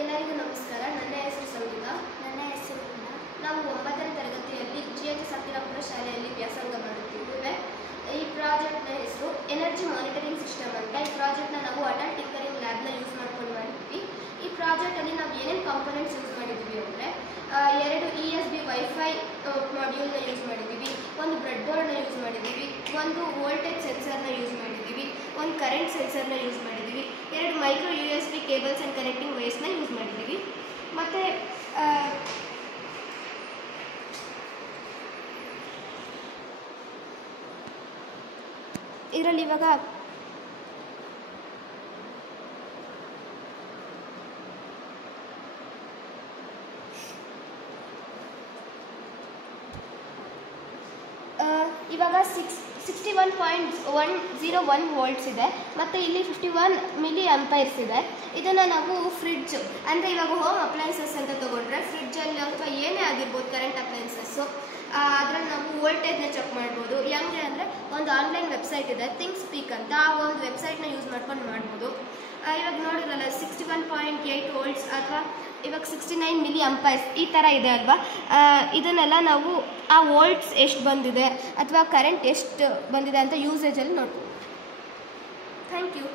ಎಲ್ಲರಿಗೂ ನಮಸ್ಕಾರ. ನನ್ನ ಹೆಸರು ಸಂಗೀತಾ. ನನ್ನ ಹೆಸರು ಪುನಃ. ನಾವು 9ನೇ ತರಗತಿಯಲ್ಲಿ GHS ಅಖಿಲಾಪುರ ಶಾಲೆಯಲ್ಲಿ ವ್ಯಾಸಂಗ ಮಾಡುತ್ತಿದ್ದೇವೆ. ಈ ಪ್ರಾಜೆಕ್ಟ್ನ ಹೆಸರು ಎನರ್ಜಿ ಮಾನಿಟರಿಂಗ್ ಸಿಸ್ಟಮ್ ಅಂತ. ಈ ಪ್ರಾಜೆಕ್ಟ್ನ ನಾವು ಅಟಲ್ ಟಿಂಕರಿಂಗ್ ಲ್ಯಾಬ್ನ ಯೂಸ್ ಮಾಡ್ಕೊಂಡು ಮಾಡಿದ್ವಿ. ಈ ಪ್ರಾಜೆಕ್ಟಲ್ಲಿ ನಾವು ಏನೇನು ಕಾಂಪೊನೆಂಟ್ಸ್ ಯೂಸ್ ಮಾಡಿದ್ವಿ ಅಂದರೆ 2 ESB ವೈಫೈ ಮಾಡ್ಯೂಲ್ನ ಯೂಸ್ ಮಾಡಿದ್ದೀವಿ, ಒಂದು ಬ್ರೆಡ್ ಬೋರ್ಡ್ನ ಯೂಸ್ ಮಾಡಿದ್ದೀವಿ, ಒಂದು ವೋಲ್ಟೇಜ್ ಸೆನ್ಸರ್ನ ಯೂಸ್ ಮಾಡಿದ್ದೀವಿ, ಒಂದು ಕರೆಂಟ್ ಸೆನ್ಸರ್ನ ಯೂಸ್ ಮಾಡಿದ್ದೀವಿ, 2 micro USB cables and connecting ವೈರ್ಸ್ನ ಯೂಸ್ ಮಾಡಿದ್ದೀವಿ. ಮತ್ತು ಇದರಲ್ಲಿ ಇವಾಗ ಇವಾಗ 61.101 ವೋಲ್ಟ್ಸ್ ಇದೆ ಮತ್ತು ಇಲ್ಲಿ 51 ಮಿಲಿ ಆಂಪೈರ್ಸ್ ಇದೆ. ಇದನ್ನು ನಾವು ಫ್ರಿಡ್ಜ್ ಅಂದರೆ ಇವಾಗ ಹೋಮ್ ಅಪ್ಲಯನ್ಸಸ್ ಅಂತ ತೊಗೊಂಡ್ರೆ ಫ್ರಿಡ್ಜಲ್ಲಿ ಅಥವಾ ಏನೇ ಆಗಿರ್ಬೋದು ಕರೆಂಟ್ ಅಪ್ಲಯನ್ಸಸ್ಸು, ಅದರಲ್ಲಿ ನಾವು ವೋಲ್ಟೇಜ್ನ ಚೆಕ್ ಮಾಡ್ಬೋದು. ಹೆಂಗೆ ಅಂದರೆ ಒಂದು ಆನ್ಲೈನ್ ವೆಬ್ಸೈಟ್ ಇದೆ ಥಿಂಗ್ಸ್ ಸ್ಪೀಕ್ ಅಂತ, ಆ ಒಂದು ವೆಬ್ಸೈಟ್ನ ಯೂಸ್ ಮಾಡ್ಕೊಂಡು ಮಾಡ್ಬೋದು. ಇವಾಗ ನೋಡಿದ್ರಲ್ಲ 61.8 ವೋಲ್ಟ್ಸ್ ಅಥವಾ ಇವಾಗ 69 ಮಿಲಿ ಆಂಪೈರ್ಸ್ ಈ ಥರ ಇದೆ ಅಲ್ವಾ. ಇದನ್ನೆಲ್ಲ ನಾವು ಆ ವೋಲ್ಟ್ಸ್ ಎಷ್ಟು ಬಂದಿದೆ ಅಥವಾ ಕರೆಂಟ್ ಎಷ್ಟು ಬಂದಿದೆ ಅಂತ ಯೂಸೇಜಲ್ಲಿ ನೋಡ್ಬೋದು. Thank you.